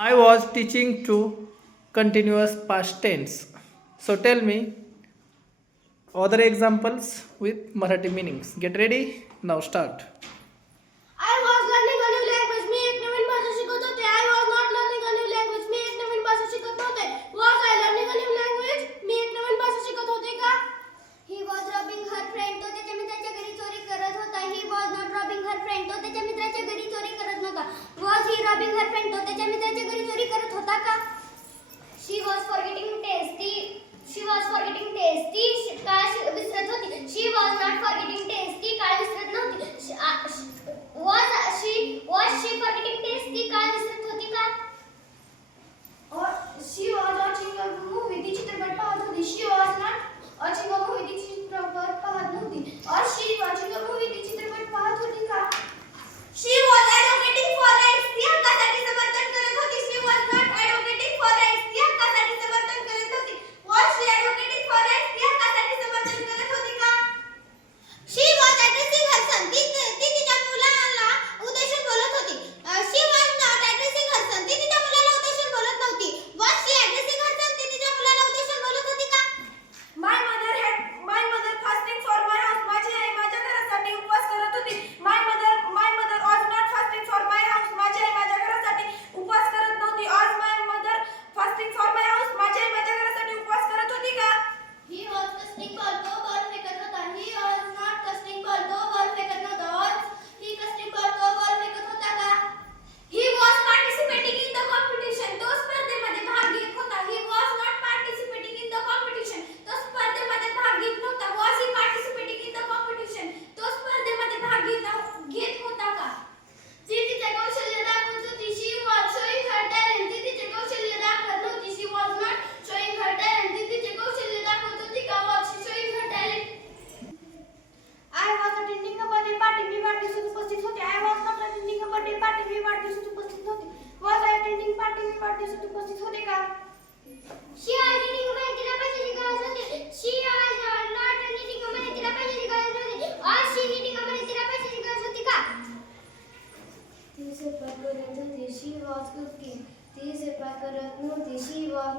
I was teaching to continuous past tense. So tell me other examples with Marathi meanings. Get ready? Now start. I was learning a new language. मी एक नवीन भाषा शिकत होते. I was not learning a new language. मी एक नवीन भाषा शिकत नव्हते. Was I learning a new language? मी एक नवीन भाषा शिकत होते का? He was robbing her friend. तो त्याच्या मित्राच्या घरी चोरी करत होता. He was not robbing her friend. तो त्याच्या मित्राच्या घरी चोरी करत नव्हता. Was he robbing her friend? तो त्याच्या मित्राच्या घरी चोरी करत होता का? She was forgetting tasty. She was forgetting tasty. काय विसरत होती. She was not forgetting tasty. काय विसरत नव्हती. Was she forgetting tasty? काय विसरत होती का? Or she was watching a movie. ती चित्रपट पाहत होती. She was not watching a movie. ती चित्रपट पाहत नव्हती. Or she watching a movie. ती चित्रपट पाहत होती का? She was advocating for rights. ती हक्कासाठी समर्थन करत होती. She was not advocating for rights. ती हक्कासाठी समर्थन करत होती. Was she advocating for rights? ती हक्कासाठी समर्थन करत होती का? She was addressing her son. ती तिच्या मुलाला उद्देशून बोलत होती. She was not addressing her son. ती तिच्या मुलाला उद्देशून बोलत नव्हती. Was she addressing her son? ती तिच्या मुलाला उद्देशून बोलत होती का? My mother fasting for my house. माझी आई माझ्या घरासाठी उपवास करत होती. My mother was not fasting for my house. माझी आई माझ्या घरासाठी उपवास करत नव्हती. Was my mother fasting for my house? माझी आई माझ्या घरासाठी उपवास करत होती का? He was casting ball. तो बॉल फेकत होता. He was not casting ball. तो बॉल फेकत नव्हता. Was he casting ball? तो बॉल फेकत होता का? He was participating in the competition. तो स्पर्धेमध्ये भाग घेत होता. He was not participating in the competition. तो स्पर्धेमध्ये भाग घेत नव्हता. Was he participating in the competition? तो स्पर्धेमध्ये भाग घेत होता का? ती तिचे कौशल्य दाखवत होती. She was showing her talent. ती तिचे कौशल्य दाखवत नव्हती. She was not showing her talent. ती तिचे कौशल्य दाखवत होती का? Was she showing her talent? I was attending a birthday party. मी वाढदिवसात उपस्थित होते. I was not attending a birthday party. मी वाढदिवसात उपस्थित होते. Was I attending party? मी वाढदिवसात उपस्थित होते का? She was attending a party. तिला पैशाची गरज होती. She was not attending a party. तिला पैशाची गरज नव्हती. Was she attending a party? तिला पैशाची गरज होती का? ती स्वयंपाक करत होती. She was cooking. ती स्वयंपाक करत नव्हती. She was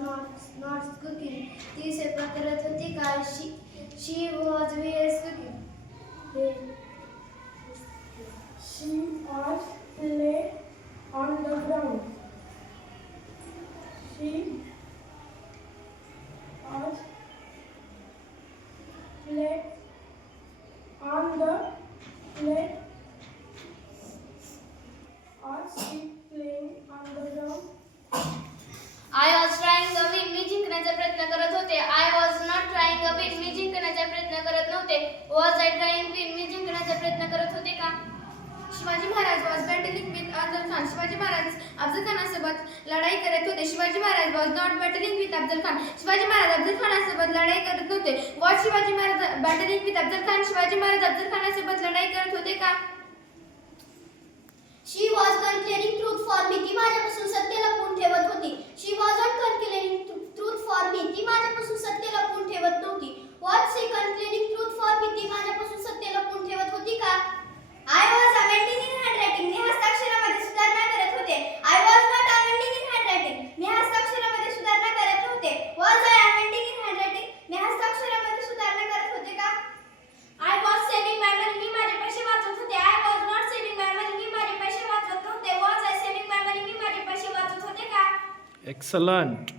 not cooking. ती स्वयंपाक करत होती का? She was cooking. She was lay on the ground. She was lay on the play. Was she playing on the ground? I was trying a win. मी जिंकण्याचा प्रयत्न करत होते. I was not trying a win. मी जिंकण्याचा प्रयत्न करत नव्हते. Was I trying win? मी जिंकण्याचा प्रयत्न करत होते का? Shivaji Maharaj was battling with Afzal Khan. Shivaji Maharaj Afzal खानासोबत लढाई करत होते. Shivaji Maharaj was not battling with Afzal Khan. Shivaji Maharaj Afzal खानासोबत लढाई करत नव्हते. Was Shivaji Maharaj battling with Afzal Khan? Shivaji Maharaj Afzal खानासोबत लढाई करत होते का? She was concealing truth for me. ती माझ्यापासून सत्य लपवून ठेवत होती. She wasn't concealing truth for me. ती माझ्यापासून सत्य लपवून ठेवत नव्हती. Was she concealing truth for me? ती माझ्यापासून सत्य लपवून ठेवत होती का? I was amending in handwriting. मी हस्ताक्षरामध्ये सुधारणा करत होते. I was not amending in handwriting. मी हस्ताक्षरामध्ये सुधारणा करत नव्हते. Was I amending in handwriting? मी हस्ताक्षरामध्ये सुधारणा करत होते का? I was saving my money. मी माझे पैसे वाचवत होते. I was not saving my money. मी माझे पैसे वाचवत नव्हते. Was I saving my money? मी माझे पैसे वाचवत होते का? Excellent.